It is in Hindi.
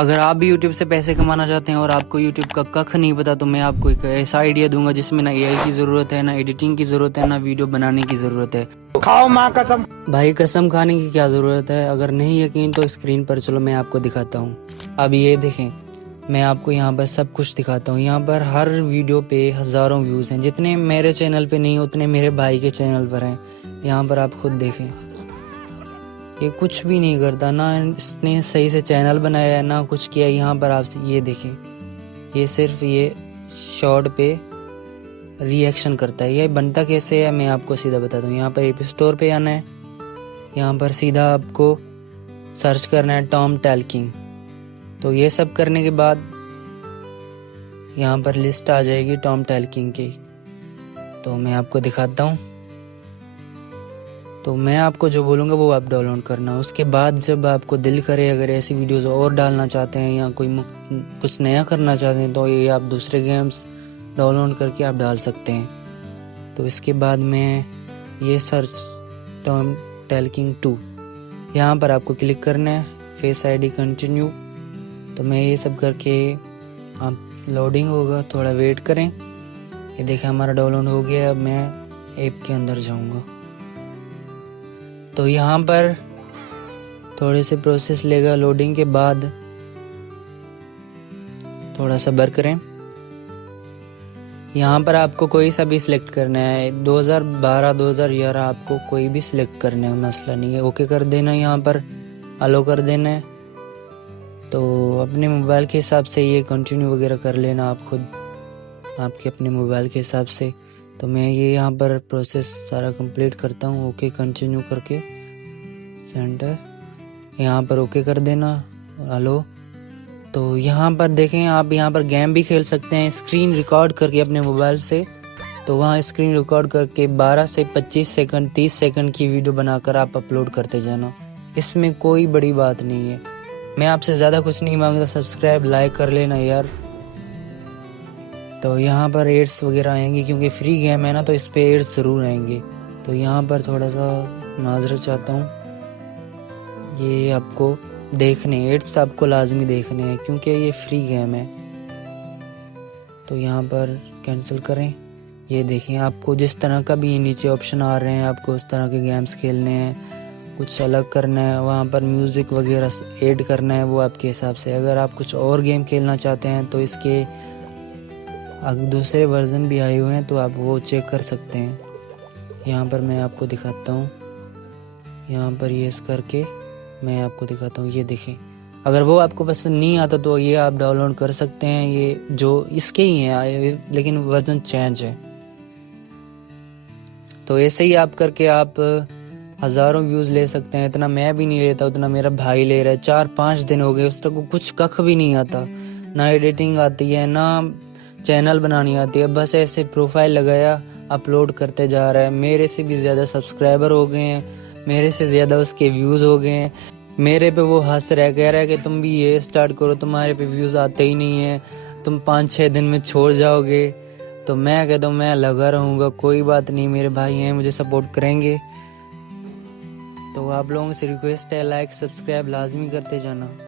अगर आप भी YouTube से पैसे कमाना चाहते हैं और आपको YouTube का कख नहीं पता, तो मैं आपको एक ऐसा आइडिया दूंगा जिसमें ना AI की ज़रूरत है, ना एडिटिंग की ज़रूरत है, ना वीडियो बनाने की ज़रूरत है। खाओ माँ कसम। भाई कसम खाने की क्या ज़रूरत है? अगर नहीं यकीन तो स्क्रीन पर चलो मैं आपको दिखाता हूँ। अब ये देखें, मैं आपको यहाँ पर सब कुछ दिखाता हूँ। यहाँ पर हर वीडियो पे हज़ारों व्यूज़ हैं। जितने मेरे चैनल पे नहीं उतने मेरे भाई के चैनल पर हैं। यहाँ पर आप खुद देखें, ये कुछ भी नहीं करता, ना इसने सही से चैनल बनाया है ना कुछ किया। यहाँ पर आप ये देखें, ये सिर्फ ये शॉर्ट पे रिएक्शन करता है। ये बनता कैसे है मैं आपको सीधा बता दूँ। यहाँ पर एप स्टोर पे आना है, यहाँ पर सीधा आपको सर्च करना है टॉम टैल्किंग। तो ये सब करने के बाद यहाँ पर लिस्ट आ जाएगी टॉम टैल्किंग की। तो मैं आपको दिखाता हूँ। तो मैं आपको जो बोलूँगा वो आप डाउनलोड करना। उसके बाद जब आपको दिल करे, अगर ऐसी वीडियोस और डालना चाहते हैं या कोई कुछ नया करना चाहते हैं, तो ये आप दूसरे गेम्स डाउनलोड करके आप डाल सकते हैं। तो इसके बाद में ये सर्च टॉम टैल्किंग 2, यहाँ पर आपको क्लिक करना है, फेस आईडी कंटिन्यू। तो मैं ये सब करके आप लोडिंग होगा, थोड़ा वेट करें। ये देखें हमारा डाउनलोड हो गया। अब मैं ऐप के अंदर जाऊँगा। तो यहाँ पर थोड़े से प्रोसेस लेगा। लोडिंग के बाद थोड़ा सब्र करें। यहाँ पर आपको कोई सा भी सिलेक्ट करना है, 2012 2011 आपको कोई भी सिलेक्ट करना है, मसला नहीं है। ओके कर देना, यहाँ पर अलो कर देना है। तो अपने मोबाइल के हिसाब से ये कंटिन्यू वगैरह कर लेना आप खुद, आपके अपने मोबाइल के हिसाब से। तो मैं ये यहाँ पर प्रोसेस सारा कंप्लीट करता हूँ। ओके कंटिन्यू करके सेंटर, यहाँ पर ओके कर देना, हेलो। तो यहाँ पर देखें आप, यहाँ पर गेम भी खेल सकते हैं स्क्रीन रिकॉर्ड करके अपने मोबाइल से। तो वहाँ स्क्रीन रिकॉर्ड करके 12 से 25 सेकंड 30 सेकंड की वीडियो बनाकर आप अपलोड करते जाना। इसमें कोई बड़ी बात नहीं है। मैं आपसे ज़्यादा कुछ नहीं मांगता, सब्सक्राइब लाइक कर लेना यार। तो यहाँ पर एड्स वगैरह आएंगे क्योंकि फ्री गेम है ना, तो इस पे एड्स ज़रूर आएंगे। तो यहाँ पर थोड़ा सा माजरत चाहता हूँ, ये आपको देखने, एड्स आपको लाजमी देखने हैं क्योंकि ये फ्री गेम है। तो यहाँ पर कैंसिल करें। ये देखें, आपको जिस तरह का भी नीचे ऑप्शन आ रहे हैं, आपको उस तरह के गेम्स खेलने हैं, कुछ अलग करना है, वहाँ पर म्यूज़िक वगैरह ऐड करना है, वो आपके हिसाब से। अगर आप कुछ और गेम खेलना चाहते हैं तो इसके दूसरे वर्जन भी आए हुए हैं, तो आप वो चेक कर सकते हैं। यहाँ पर मैं आपको दिखाता हूँ, यहाँ पर ये करके मैं आपको दिखाता हूँ। ये देखें, अगर वो आपको पसंद नहीं आता तो ये आप डाउनलोड कर सकते हैं। ये जो इसके ही हैं लेकिन वर्जन चेंज है। तो ऐसे ही आप करके आप हज़ारों व्यूज़ ले सकते हैं। इतना मैं भी नहीं लेता, उतना मेरा भाई ले रहा है। 4-5 दिन हो गए, उस तक को कुछ कख भी नहीं आता, ना एडिटिंग आती है ना चैनल बनानी आती है। बस ऐसे प्रोफाइल लगाया, अपलोड करते जा रहा है। मेरे से भी ज़्यादा सब्सक्राइबर हो गए हैं, मेरे से ज़्यादा उसके व्यूज़ हो गए हैं। मेरे पे वो हंस रहा है, कह रहा है कि तुम भी ये स्टार्ट करो, तुम्हारे पे व्यूज़ आते ही नहीं है, तुम 5-6 दिन में छोड़ जाओगे। तो मैं कहता हूँ मैं लगा रहूँगा, कोई बात नहीं, मेरे भाई हैं, मुझे सपोर्ट करेंगे। तो आप लोगों से रिक्वेस्ट है, लाइक सब्सक्राइब लाजमी करते जाना।